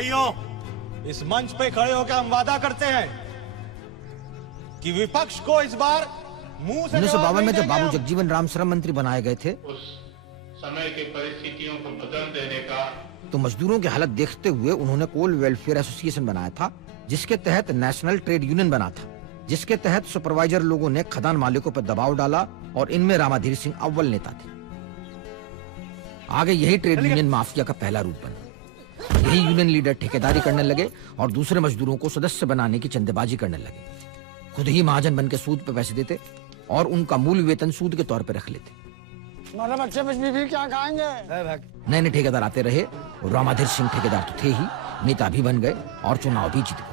भाइयों, इस मंच पे खड़े होकर हम वादा करते हैं कि विपक्ष को इस बार मुंह से 1952 में जब बाबू जगजीवन राम श्रम मंत्री बनाए गए थे, उस समय की परिस्थितियों को बदल देने का तो मजदूरों की हालत देखते हुए उन्होंने कोल वेलफेयर एसोसिएशन बनाया था, जिसके तहत नेशनल ट्रेड यूनियन बना था, जिसके तहत सुपरवाइजर लोगों ने खदान मालिकों पर दबाव डाला और इनमें रामाधीर सिंह अव्वल नेता थे। आगे यही ट्रेड यूनियन माफिया का पहला रूप बना। यही यूनियन लीडर ठेकेदारी करने लगे और दूसरे मजदूरों को सदस्य बनाने की चंदेबाजी करने लगे। खुद ही महाजन बन के सूद पे पैसे देते और उनका मूल वेतन सूद के तौर पे रख लेते। हमारे बच्चे भी क्या खाएंगे? नए नए ठेकेदार आते रहे और रामाधीर सिंह ठेकेदार तो थे ही, नेता भी बन गए और चुनाव भी जीत गए।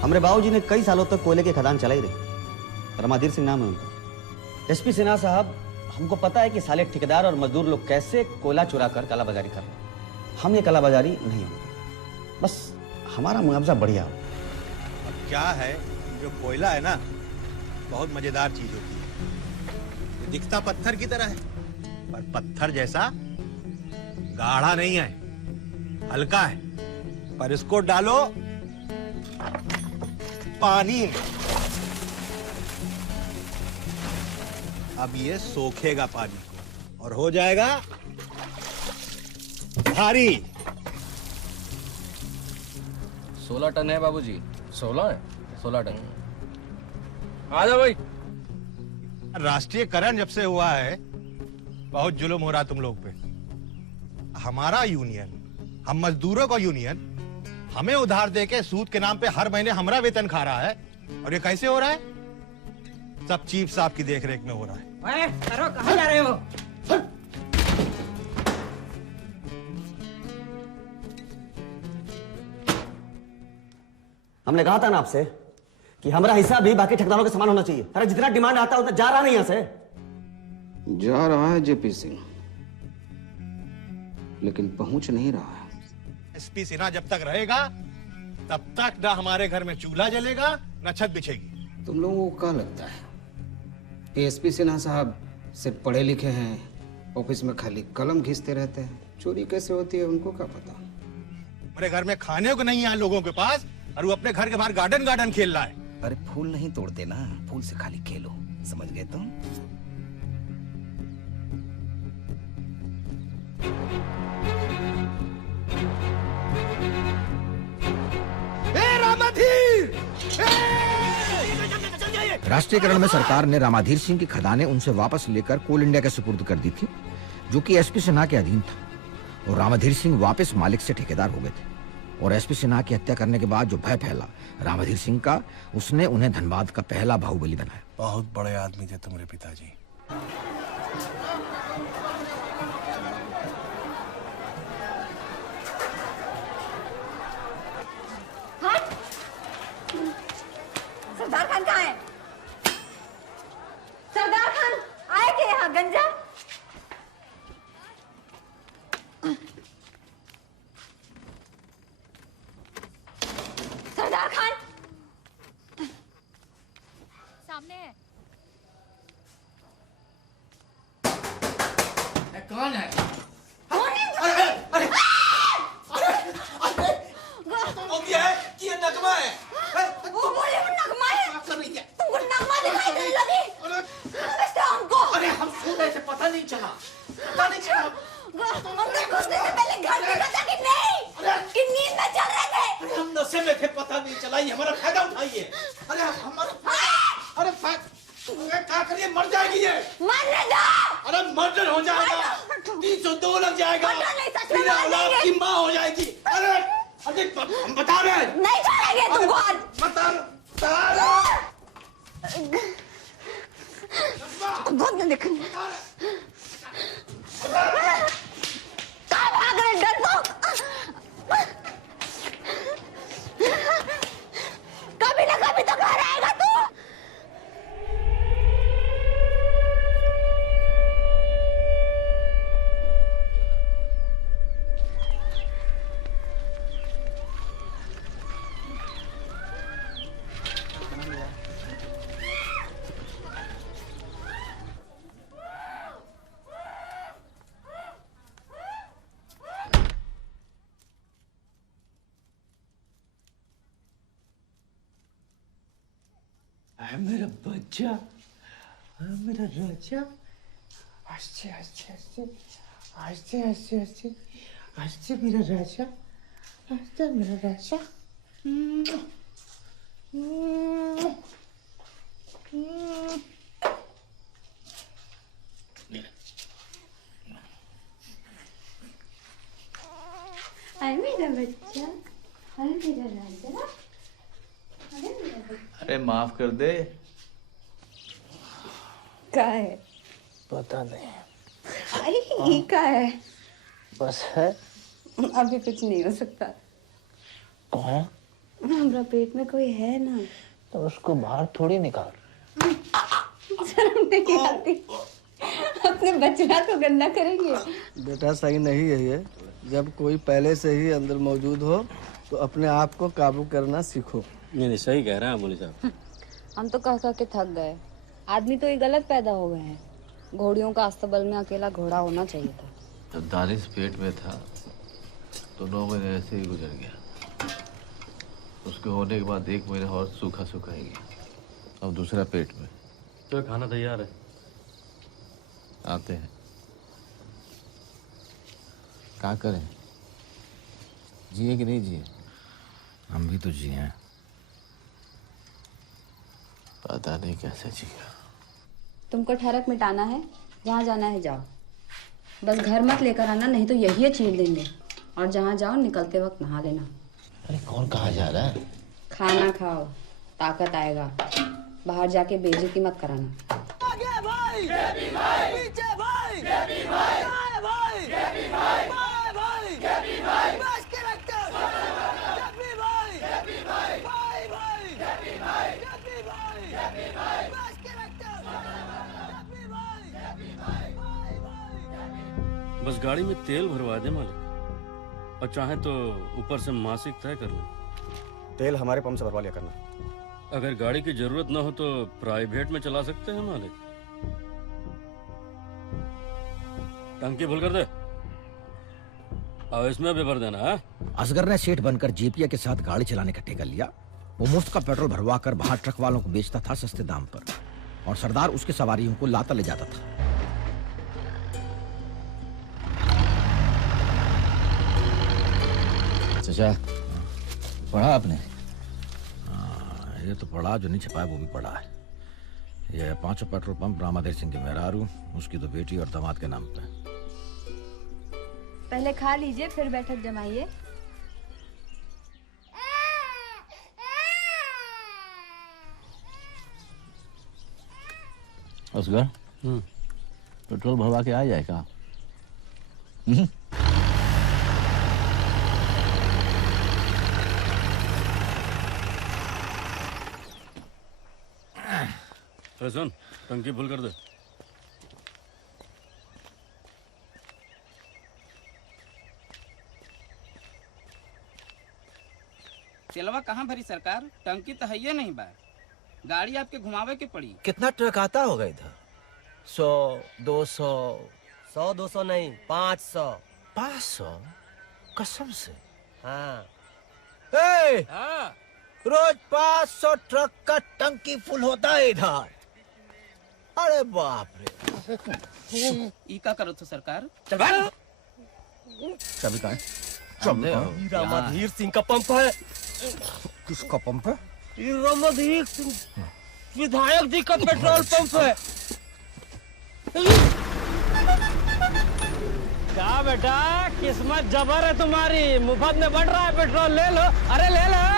हमारे बाबूजी ने कई सालों तक कोयले की खदान चलाई रही। रामाधीर सिंह नाम है उनका। एसपी सिन्हा साहब, हमको पता है कि साले ठेकेदार और मजदूर लोग कैसे कोयला चुरा कर कालाबाजारी कर रहे हैं। हम ये कालाबाजारी नहीं होंगे, बस हमारा मुआवजा बढ़िया हो। अब क्या है, जो कोयला है ना, बहुत मजेदार चीज होती है। ये दिखता पत्थर की तरह है, पर पत्थर जैसा गाढ़ा नहीं है, हल्का है। पर इसको डालो पानी में, अब ये सोखेगा पानी को और हो जाएगा भारी। 16 टन है बाबूजी। 16 है? 16 टन। आ जाओ भाई। राष्ट्रीयकरण जब से हुआ है, बहुत जुल्म हो रहा तुम लोग पे। हमारा यूनियन, हम मजदूरों का यूनियन, हमें उधार देके सूद के नाम पे हर महीने हमारा वेतन खा रहा है। और ये कैसे हो रहा है? सब चीफ साहब की देखरेख में हो रहा है। कहाँ जा रहे हो? हमने कहा था ना आपसे कि हमारा हिस्सा भी बाकी ठेकेदारों के समान होना चाहिए। अरे जितना डिमांड आता है उतना जा रहा नहीं यहाँ से। जा रहा है जेपी सिंह, लेकिन पहुंच नहीं रहा है। एसपी सिन्हा जब तक रहेगा तब तक ना हमारे घर में चूल्हा जलेगा ना छत बिछेगी। तुम लोगों को क्या लगता है कि एसपी सिन्हा साहब सिर्फ पढ़े लिखे हैं, ऑफिस में खाली कलम घिसते रहते हैं? चोरी कैसे होती है उनको क्या पता। हमारे घर में खाने को नहीं है लोगों के पास, और वो अपने घर के बाहर गार्डन खेल रहा है। अरे फूल नहीं तोड़ते ना, फूल से खाली खेलो, समझ गए तुम? राष्ट्रीयकरण में सरकार ने रामाधीर सिंह की खदानें उनसे वापस लेकर कोल इंडिया के सुपुर्द कर दी थी, जो कि एसपी सिन्हा के अधीन था। और रामाधीर सिंह वापस मालिक से ठेकेदार हो गए थे। और एसपी सिन्हा की हत्या करने के बाद जो भय फैला रामाधीर सिंह का, उसने उन्हें धनबाद का पहला बाहुबली बनाया। बहुत बड़े आदमी थे तुम्हारे पिताजी। सरदार खान कहाँ है? सरदार खान आए थे यहाँ गंजा? सरदार खान सामने है। कौन है? ये नगमा है। वो बोले वो नगमा है। तुमको नगमा दिखाई देने लगी? वैसे हमको। अरे हम सोने से पता नहीं चला। अंदर घुसने से पहले घर देखा था कि नहीं? कि नींद में चल रहे थे? अरे हम नशे में थे, पता नहीं चला। ये हमारा फायदा उठाइए। अरे हमारा क्या करिए, मर जाएगी ये। मरने दो। अरे मर्डर हो जाएगा, 302 लग जाएगा, फिर औलाद की माँ हो जाएगी। अरे हम बता रहे हैं, नहीं छोड़ेंगे तुमको आज। बता बहुत देखने कहाँ भाग रहे डरपोक? कभी ना कभी तो घर आएगा तू। मेरा बच्चा, मेरा राजा। आस्ते आस्ते आस्ते आस्ते आस्ते आस्ते आस्ते मेरा राजा, आस्ते मेरा राजा। अरे मेरा बच्चा, अरे मेरा राजा, अरे मेरा बच्चा। अरे माफ कर दे। क्या है? पता नहीं, अरे ये क्या है? बस है। अभी कुछ नहीं हो सकता। कौन? हमारा पेट में कोई है ना, तो उसको बाहर थोड़ी निकाल। शर्म नहीं आती? अपने बचड़ा को गंदा करेंगे। बेटा सही नहीं है ये। जब कोई पहले से ही अंदर मौजूद हो तो अपने आप को काबू करना सीखो। नहीं सही कह रहे हैं मौलवी साहब। हम तो कह के थक गए। आदमी तो ये गलत पैदा हो गए हैं। घोड़ियों का अस्तबल में अकेला घोड़ा होना चाहिए था। जब दानिश पेट में था तो 9 महीने ऐसे ही गुजर गया। उसके होने के बाद 1 महीना और सूखा सूखा ही गया। अब दूसरा पेट में। तो खाना तैयार है, आते हैं। क्या करें, जिए कि नहीं जिए? हम भी तो जिए हैं। पता नहीं कैसे जिया। तुमको ठरक मिटाना है, जहाँ जाना है जाओ। बस घर मत लेकर आना, नहीं तो यही चीर देंगे। और जहाँ जाओ निकलते वक्त नहा लेना। अरे कौन कहाँ जा रहा है? खाना खाओ, ताकत आएगा। बाहर जाके बेइज्जती मत कराना। आगे भाई, पीछे भाई, भाई, भाई, भाई, बस के रखते हो। भाई, भाई, भाई, बस के रखते हो। बस गाड़ी में तेल भरवा दे मालिक, और चाहे तो ऊपर से मासिक तय कर ले। तेल हमारे पंप से भरवा लिया करना। अगर गाड़ी की जरूरत न हो तो प्राइवेट में चला सकते हैं मालिक। टंकी फुल कर दे और इसमें भी भर देना है। असगर ने सेठ बनकर जेपिया के साथ गाड़ी चलाने का ठेका लिया। वो मुफ्त का पेट्रोल भरवा कर बाहर ट्रक वालों को बेचता था सस्ते दाम पर, और सरदार उसके सवारियों को लाता ले जाता था। चाचा, पढ़ा आपने? ये तो पढ़ा, जो नहीं छपाया वो भी पढ़ा है। ये 5 पेट्रोल पंप रामाधीर सिंह के मेहरारू, उसकी तो बेटी और दामाद के नाम पे। पहले खा लीजिए, फिर बैठक जमाइए। असगर, पेट्रोल भरवा के आ जाएगा। सुन, टंकी फुल कर दे। तेलवा कहाँ भरी सरकार? टंकी तो है नहीं बा। गाड़ी आपके घुमावे के पड़ी। कितना ट्रक आता होगा इधर? 100, 200, 100 200 नहीं, 500। 500? कसम से? हाँ। हाँ। रोज 500 ट्रक का टंकी फुल होता है इधर। अरे बाप रे। ई का करो तो सरकार? चाबी कहाँ है? रामाधीर सिंह का पंप है। किसका पंप है? रामाधीर सिंह विधायक जी का पेट्रोल पंप है। क्या बेटा, किस्मत जबर है तुम्हारी। मुफ्त में बढ़ रहा है पेट्रोल, ले लो। अरे ले लो।